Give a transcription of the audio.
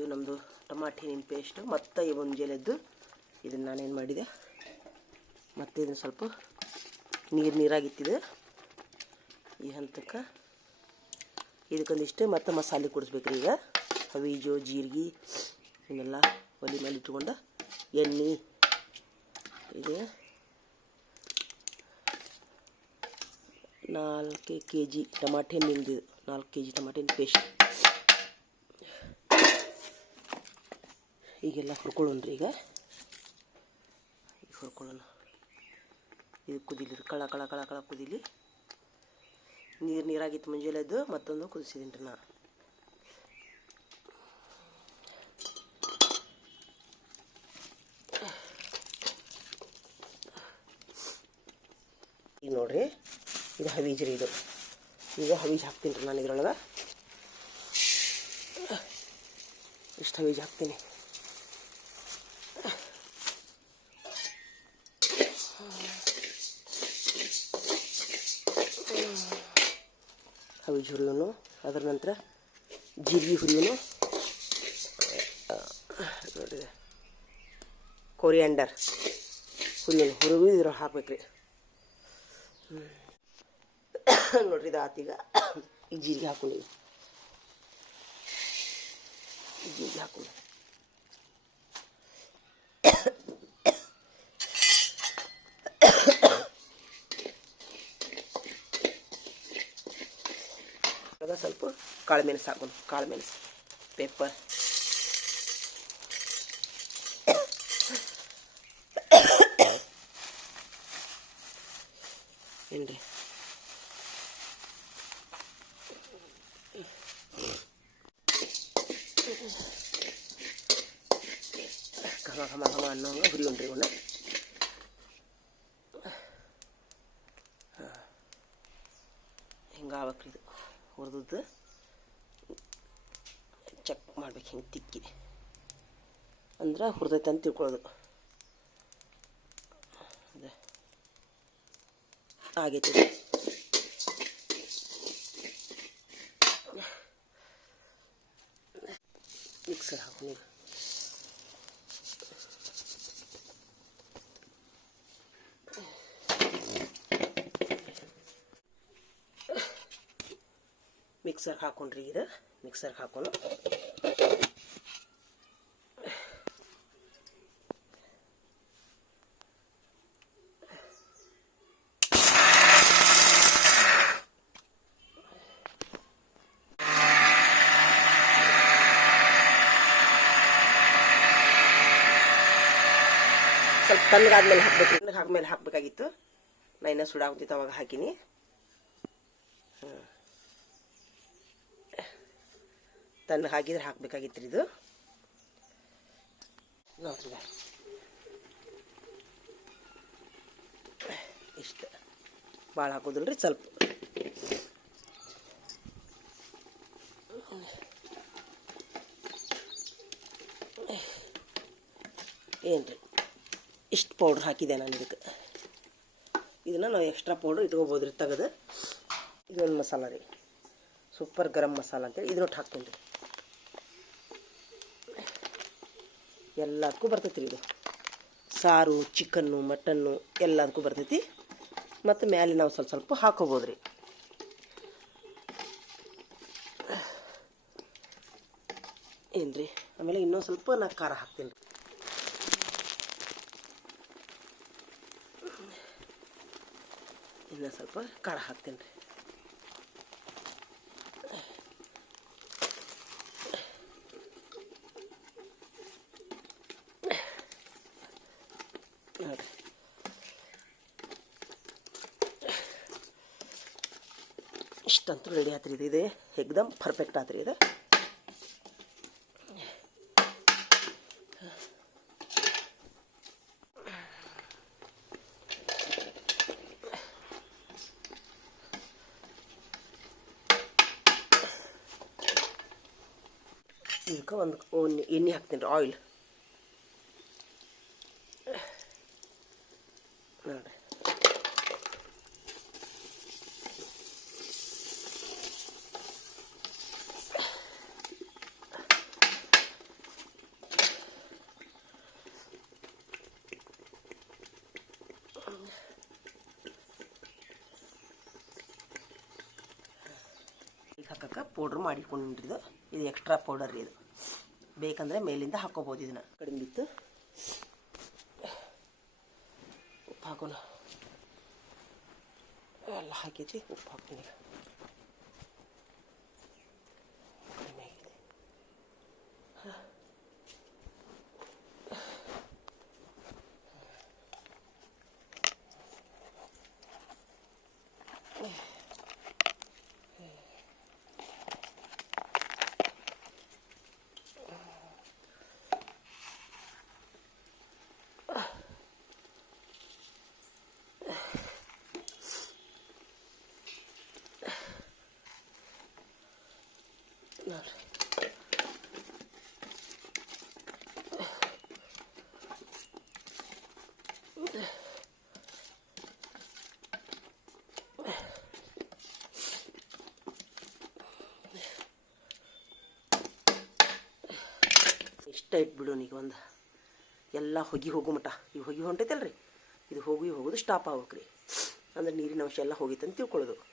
ಇದು ನಮ್ಮದು ಟಮಾಟಿ ಹಣ್ಣಿನ ಪೇಸ್ಟು ಮತ್ತು ಈ ಮುಂಜಾನೆದ್ದು ಇದನ್ನು ನಾನೇನು ಮಾಡಿದೆ ಮತ್ತು ಇದನ್ನು ಸ್ವಲ್ಪ ನೀರಾಗಿತ್ತಿದೆ. ಈ ಹಂತಕ್ಕೆ ಇದಕ್ಕೊಂದಿಷ್ಟು ಮತ್ತು ಮಸಾಲೆ ಕುಡಿಸ್ಬೇಕ್ರಿ. ಈಗ ಹವೀಜು ಜೀರಿಗೆ ಇವನ್ನೆಲ್ಲ ಒಲೆ ಮೇಲೆ ಇಟ್ಕೊಂಡು ಎಣ್ಣೆ ಇದೆ 4 kg ಟಮಾಟೆ ಹಣ್ಣಿಂದು 4 kg ಟಮಾಟೆ ಹಣ್ಣು ಪೇಸ್ಟ್ ಈಗೆಲ್ಲ ಹುರ್ಕೊಳ್ಳೋಣ್ರಿ. ಈಗ ಹುರ್ಕೊಳ್ಳೋಣ. ಇದು ಕುದಿಲಿ, ಕಳ ಕಳ ಕಳ ಕಳ ಕುದಿಲಿ. ನೀರಾಗಿತ್ತು ಮುಂಜಾನೆದ್ದು, ಮತ್ತೊಂದು ಕುದಿಸಿದ್ದೀನಿ ರೀ ನಾನು. ಈಗ ನೋಡ್ರಿ, ಇದು ಹವೀಜ್ ರೀ. ಇದು ಈಗ ಹವೀಜ್ ಹಾಕ್ತೀನಿ ರೀ ನಾನು ಇದ್ರೊಳಗೆ. ಇಷ್ಟು ಹವೀಜ್ ಹಾಕ್ತೀನಿ. ಹವೀಜ್ ಹುರಿಯೋನು, ಅದರ ನಂತರ ಜೀರಿಗೆ ಹುರಿಯೋನು, ನೋಡಿದೆ ಕೊರಿಯಾಂಡರ್ ಹುರಿಯೋನು, ಹುರಿದು ಇದ್ರೊಳಗೆ ಹಾಕ್ಬೇಕ್ರಿ. ನೋಡ್ರಿ ಇದು ಆತೀಗ. ಈಗ ಜೀರಿಗೆ ಹಾಕೊಂಡು, ಜೀರಿಗೆ ಹಾಕೊಂಡು ಸ್ವಲ್ಪ ಕಾಳು ಮೆಣಸು ಹಾಕೊಂಡು, ಕಾಳು ಮೆಣಸು, ಪೆಪ್ಪರ್, ಏನ್ರಿ ಘಮ ಘಮ ಘಮ ಅನ್ನೋಂಗೆ ಹುರಿಯೋಣ್ರಿ ಇವನ್ನ. ಹಿಂಗೆ ಆಗ್ಬೇಕ್ರಿ. ಇದು ಹುರಿದದ್ದು ಚೆಕ್ ಮಾಡ್ಬೇಕು, ಹಿಂಗೆ ತಿಕ್ಕಿ ಅಂದ್ರೆ ಹುರಿದೈತೆ ಅಂತ ತಿಳ್ಕೊಳ್ಳೋದು. ಅದೇ ಆಗೈತಿ. ಮಿಕ್ಸರ್ ಹಾಕೊಂಡು ಮಿಕ್ಸರ್ ಹಾಕೊಂಡ್ರಿ. ಇದು ಮಿಕ್ಸರ್ ಹಾಕೊಂಡು ಸ್ವಲ್ಪ ತಣ್ಣಗಾದ್ಮೇಲೆ ಹಾಕ್ಬೇಕು. ತಣ್ಣಗಾದ್ಮೇಲೆ ಹಾಕಬೇಕಾಗಿತ್ತು. ನಾ ಇನ್ನೂ ಸುಡಾಗ್ತಿತ್ತು ಅವಾಗ ಹಾಕಿನಿ. ತಣ್ಣಗೆ ಹಾಕಿದ್ರೆ ಹಾಕಬೇಕಾಗಿತ್ತು ರೀ ಇದು. ನೋಡ್ರಿ ಇಷ್ಟು ಭಾಳ ಹಾಕೋದಿಲ್ರಿ, ಸ್ವಲ್ಪ. ಏನ್ರಿ ಇಷ್ಟು ಪೌಡ್ರ್ ಹಾಕಿದೆ ನಾನು ಇದಕ್ಕೆ. ಇದನ್ನು ನಾವು ಎಕ್ಸ್ಟ್ರಾ ಪೌಡ್ರ್ ಇಟ್ಕೋಬೋದು ರೀ ತೆಗೆದು. ಇದೊಂದು ಮಸಾಲ ರೀ, ಸೂಪರ್ ಗರಂ ಮಸಾಲ ಅಂತೇಳಿ ಇದನ್ನೊಟ್ಟು ಹಾಕ್ತೀನಿ ರೀ. ಎಲ್ಲದಕ್ಕೂ ಬರ್ತೈತಿ ರೀ ಇದು. ಸಾರು, ಚಿಕನ್ನು, ಮಟನ್ನು ಎಲ್ಲದಕ್ಕೂ ಬರ್ತೈತಿ. ಮತ್ತು ಮೇಲೆ ನಾವು ಸ್ವಲ್ಪ ಸ್ವಲ್ಪ ಹಾಕೋಬೋದು ರೀ. ಏನು ರೀ, ಆಮೇಲೆ ಇನ್ನೊಂದು ಸ್ವಲ್ಪ ನಾ ಖಾರ ಹಾಕ್ತೀನಿ ರೀ. ಇನ್ನೂ ಸ್ವಲ್ಪ ಖಾರ ಹಾಕ್ತೀನಿ ರೀ. ನೋಡಿರಿ ಇಷ್ಟಂತೂ ರೆಡಿ ಆತ್ರಿ. ಇದು ಏಕ್ದಮ್ ಪರ್ಫೆಕ್ಟ್ ಆತ್ರಿ ಇದು. ಇದಕ್ಕೆ ಒಂದು ಎಣ್ಣೆ ಹಾಕ್ತೀನಿ ರೀ, ಆಯಿಲ್. ನೋಡಿ ಹಾಕಕ್ಕೆ ಪೌಡ್ರ್ ಮಾಡಿಟ್ಕೊಂಡಿರಿ. ಇದು ಎಕ್ಸ್ಟ್ರಾ ಪೌಡರ್ ರೀ. ಇದು ಬೇಕಂದರೆ ಮೇಲಿಂದ ಹಾಕೋಬೋದು. ಇದನ್ನು ಕಡಿಮೆ ಬಿತ್ತು ಉಪ್ಪು ಹಾಕೋಣ. ಎಲ್ಲ ಹಾಕಿಸಿ ಉಪ್ಪು ಹಾಕ್ತೀನಿ. ಕಡಿಮೆ ಆಗಿದೆ. ಇಷ್ಟ ಇಟ್ಬಿಡು. ಈಗ ಒಂದು ಎಲ್ಲ ಹೊಗೆ ಹೋಗೋ ಮಟ್ಟ. ಈಗ ಹೊಗೆ ಹೊಂಟೈತಲ್ರಿ, ಇದು ಹೋಗೋದು ಸ್ಟಾಪ್ ಆಗ್ಬೇಕ್ರಿ. ಅಂದ್ರೆ ನೀರಿನ ಅಂಶ ಎಲ್ಲ ಹೋಗಿತ್ತಂತ ತಿಳ್ಕೊಳ್ಳೋದು.